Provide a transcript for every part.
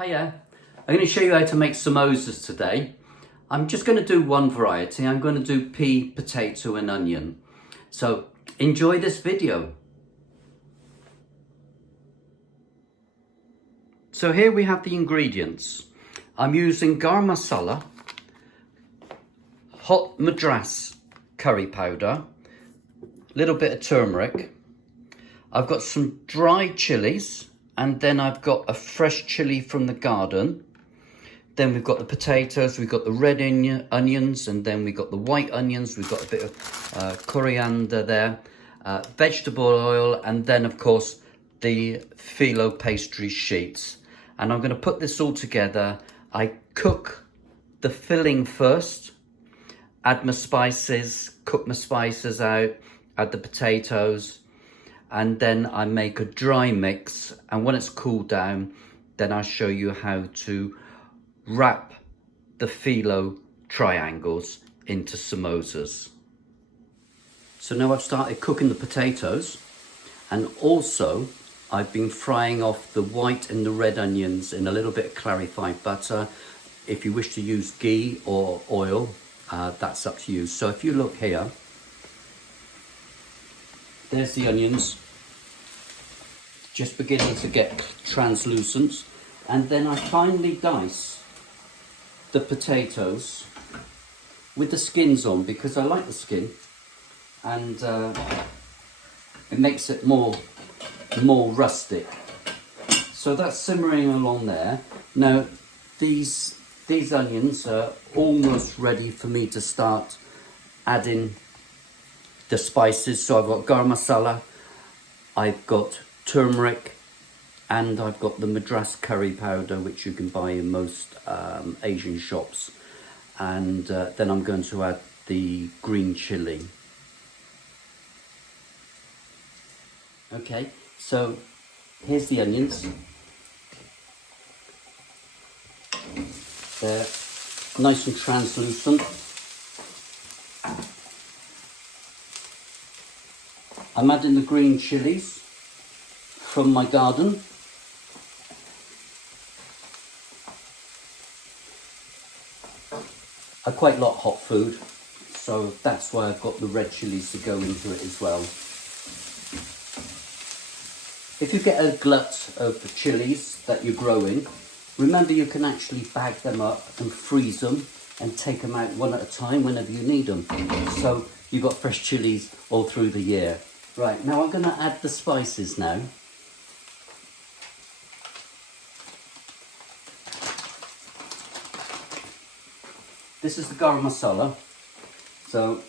Hiya, I'm going to show you how to make samosas today. I'm just going to do one variety. I'm going to do pea, potato and onion. So enjoy this video. So here we have the ingredients. I'm using garam masala, hot madras curry powder, a little bit of turmeric. I've got some dried chilies, and then I've got a fresh chili from the garden. Then we've got the potatoes, we've got the red onions, and then we've got the white onions. We've got a bit of coriander there, vegetable oil, and then of course the phyllo pastry sheets. And I'm going to put this all together. I cook the filling first, add my spices, cook my spices out, add the potatoes, and then I make a dry mix, and when it's cooled down, then I'll show you how to wrap the phyllo triangles into samosas. So now I've started cooking the potatoes, and also I've been frying off the white and the red onions in a little bit of clarified butter. If you wish to use ghee or oil, that's up to you. So if you look here, there's the onions, just beginning to get translucent. And then I finely dice the potatoes with the skins on, because I like the skin, and it makes it more rustic. So that's simmering along there. Now these onions are almost ready for me to start adding the spices. So I've got garam masala, I've got turmeric, and I've got the madras curry powder, which you can buy in most Asian shops. And then I'm going to add the green chili. Okay, so here's the onions. They're nice and translucent. I'm adding the green chilies from my garden. I quite like hot food, so that's why I've got the red chilies to go into it as well. If you get a glut of the chilies that you're growing, remember you can actually bag them up and freeze them and take them out one at a time whenever you need them. So you've got fresh chilies all through the year. Right, now I'm going to add the spices now. This is the garam masala. So,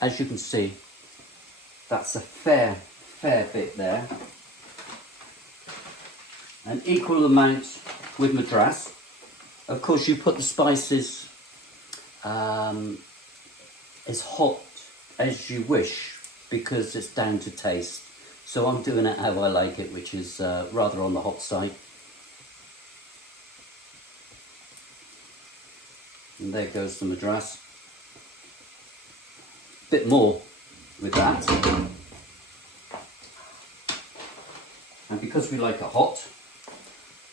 as you can see, that's a fair bit there. An equal amount with madras. Of course, you put the spices as hot as you wish, because it's down to taste. So I'm doing it how I like it, which is rather on the hot side. And there goes the madras. Bit more with that. And because we like it hot,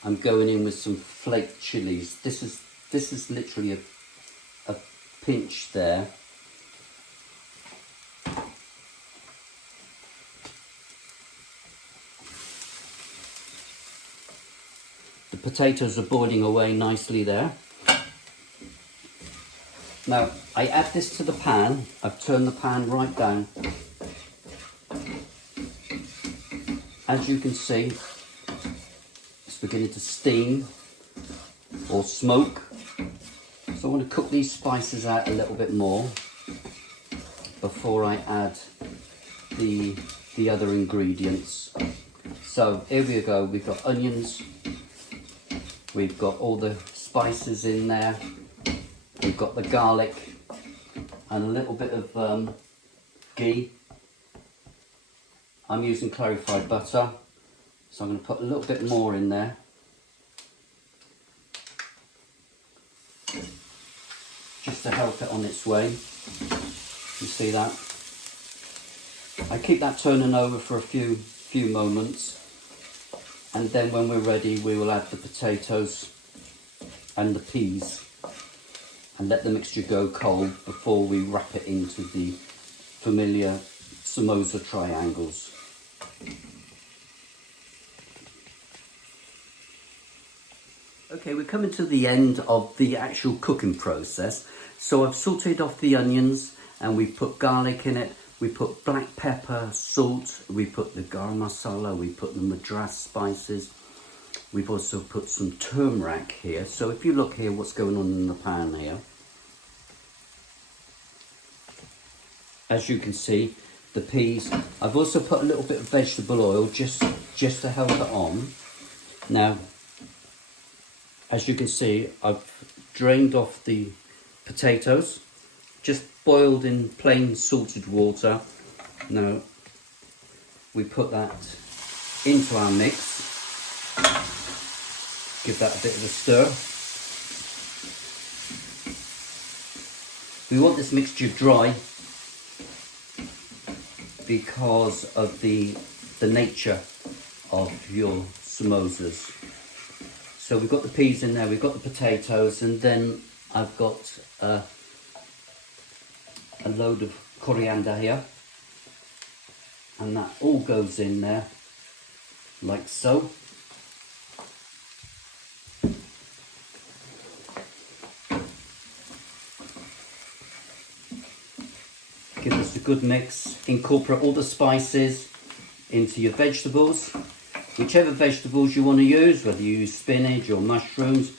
I'm going in with some flaked chilies. This is literally a pinch there. The potatoes are boiling away nicely there. Now, I add this to the pan. I've turned the pan right down. As you can see, it's beginning to steam or smoke. So I want to cook these spices out a little bit more before I add the other ingredients. So here we go. We've got onions. We've got all the spices in there. We've got the garlic and a little bit of ghee. I'm using clarified butter, so I'm going to put a little bit more in there. Just to help it on its way. You see that? I keep that turning over for a few moments. And then when we're ready, we will add the potatoes and the peas and let the mixture go cold before we wrap it into the familiar samosa triangles. Okay, we're coming to the end of the actual cooking process. So I've sauteed off the onions and we put garlic in it. We put black pepper, salt, we put the garam masala, we put the madras spices. We've also put some turmeric here. So if you look here, what's going on in the pan here. As you can see, the peas. I've also put a little bit of vegetable oil just to help it on. Now, as you can see, I've drained off the potatoes, just boiled in plain salted water. Now, we put that into our mix. Give that a bit of a stir. We want this mixture dry because of the nature of your samosas. So we've got the peas in there, we've got the potatoes, and then I've got a load of coriander here, and that all goes in there like so. Give this a good mix. Incorporate all the spices into your vegetables, whichever vegetables you want to use, whether you use spinach or mushrooms.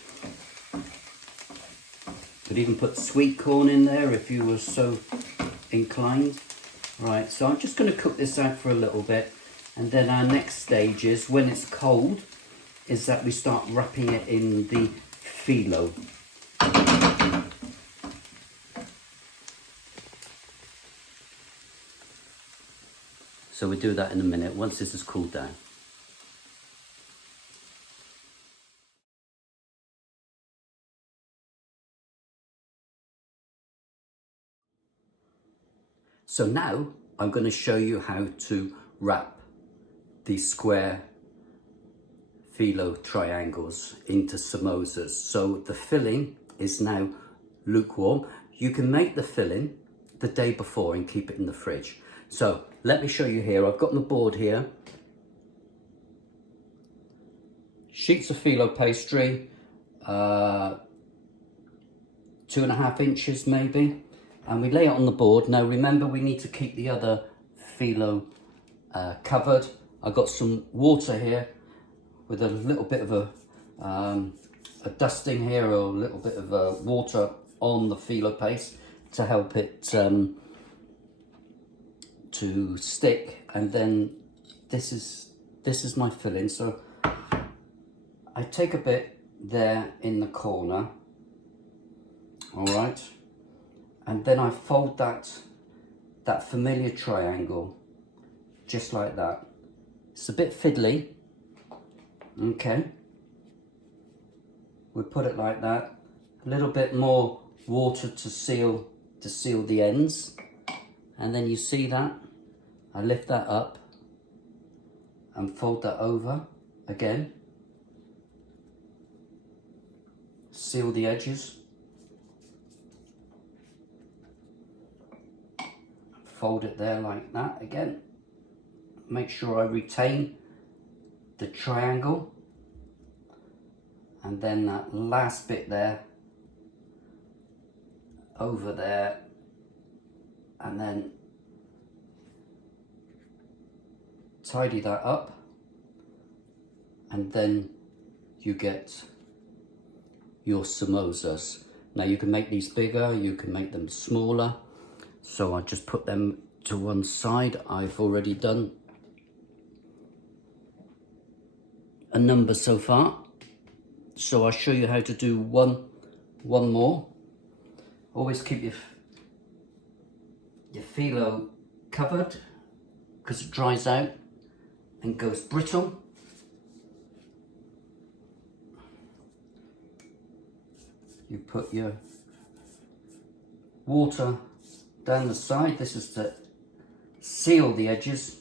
Could even put sweet corn in there if you were so inclined. Right, so I'm just going to cook this out for a little bit, and then our next stage is, when it's cold, is that we start wrapping it in the phyllo. So we'll do that in a minute once this has cooled down. So now I'm going to show you how to wrap these square phyllo triangles into samosas. So the filling is now lukewarm. You can make the filling the day before and keep it in the fridge. So let me show you here. I've got my board here. Sheets of phyllo pastry, 2.5 inches maybe. And we lay it on the board. Now remember, we need to keep the other phyllo covered. I've got some water here with a little bit of a dusting here, or a little bit of water on the phyllo paste to help it to stick. And then this is my filling. So I take a bit there in the corner, all right, and then I fold that familiar triangle just like that. It's a bit fiddly, okay. We put it like that. A little bit more water to seal the ends, and then you see that I lift that up and fold that over again. Seal the edges. Fold it there like that again. Make sure I retain the triangle. And then that last bit there, over there, and then tidy that up, and then you get your samosas. Now you can make these bigger, you can make them smaller. So I just put them to one side. I've already done a number so far. So I'll show you how to do one more. Always keep your phyllo covered, because it dries out and goes brittle. You put your water down the side. This is to seal the edges.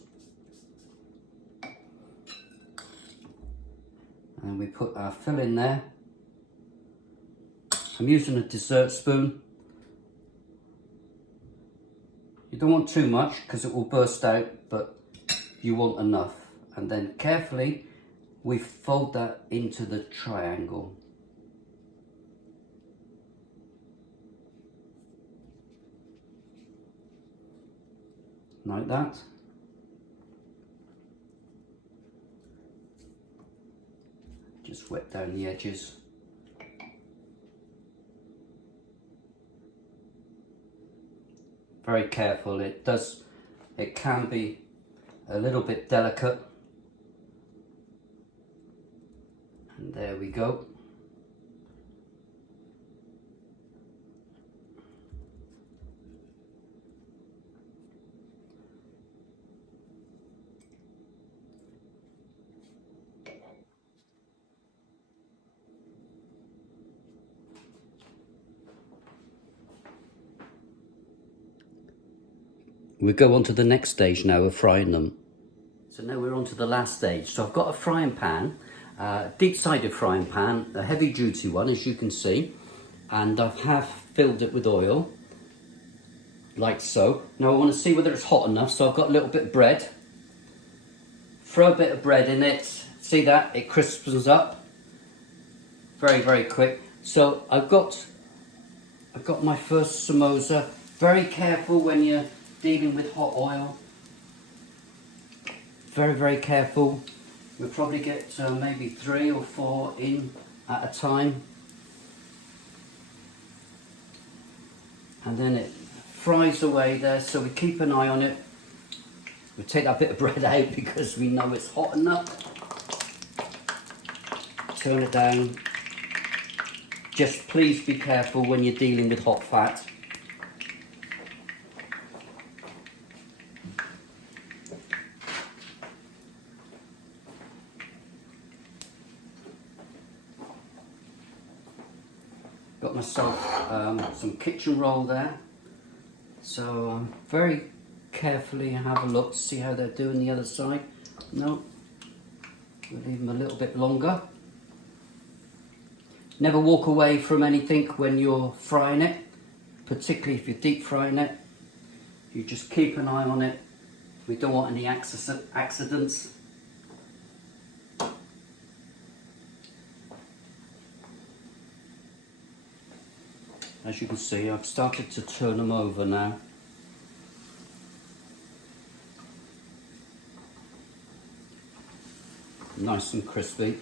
And we put our fill in there. I'm using a dessert spoon. You don't want too much because it will burst out, but you want enough. And then carefully we fold that into the triangle. Like that. Just wet down the edges. Very careful, it can be a little bit delicate. And there we go. We go on to the next stage now of frying them. So now we're on to the last stage. So I've got a frying pan, deep-sided frying pan, a heavy-duty one, as you can see, and I've half filled it with oil, like so. Now I want to see whether it's hot enough, so I've got a little bit of bread. Throw a bit of bread in it. See that? It crispens up. Very, very quick. So I've got my first samosa. Very careful when you're dealing with hot oil. Very, very careful. We'll probably get maybe 3 or 4 in at a time. And then it fries away there, so we keep an eye on it. We take that bit of bread out because we know it's hot enough. Turn it down. Just please be careful when you're dealing with hot fat. Got myself some kitchen roll there, so very carefully have a look to see how they're doing the other side. No, we'll leave them a little bit longer. Never walk away from anything when you're frying it, particularly if you're deep frying it. You just keep an eye on it. We don't want any accidents. As you can see, I've started to turn them over now. Nice and crispy.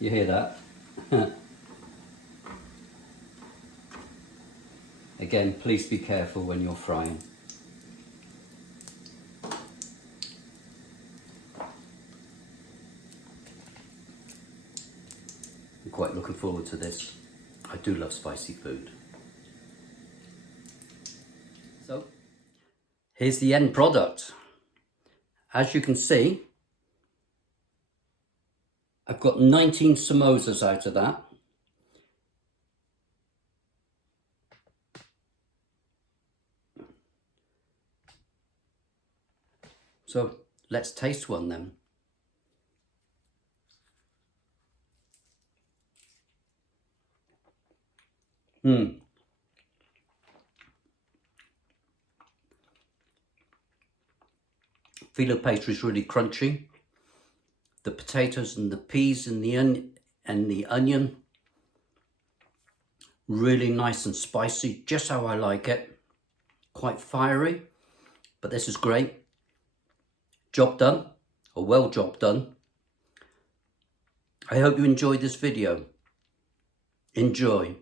You hear that? Again, please be careful when you're frying. I'm quite looking forward to this. I do love spicy food. So, here's the end product. As you can see, I've got 19 samosas out of that. So, let's taste one then. Filo pastry is really crunchy. The potatoes and the peas and the onion, really nice and spicy, just how I like it. Quite fiery, but this is great. Job done, or well job done. I hope you enjoyed this video. Enjoy.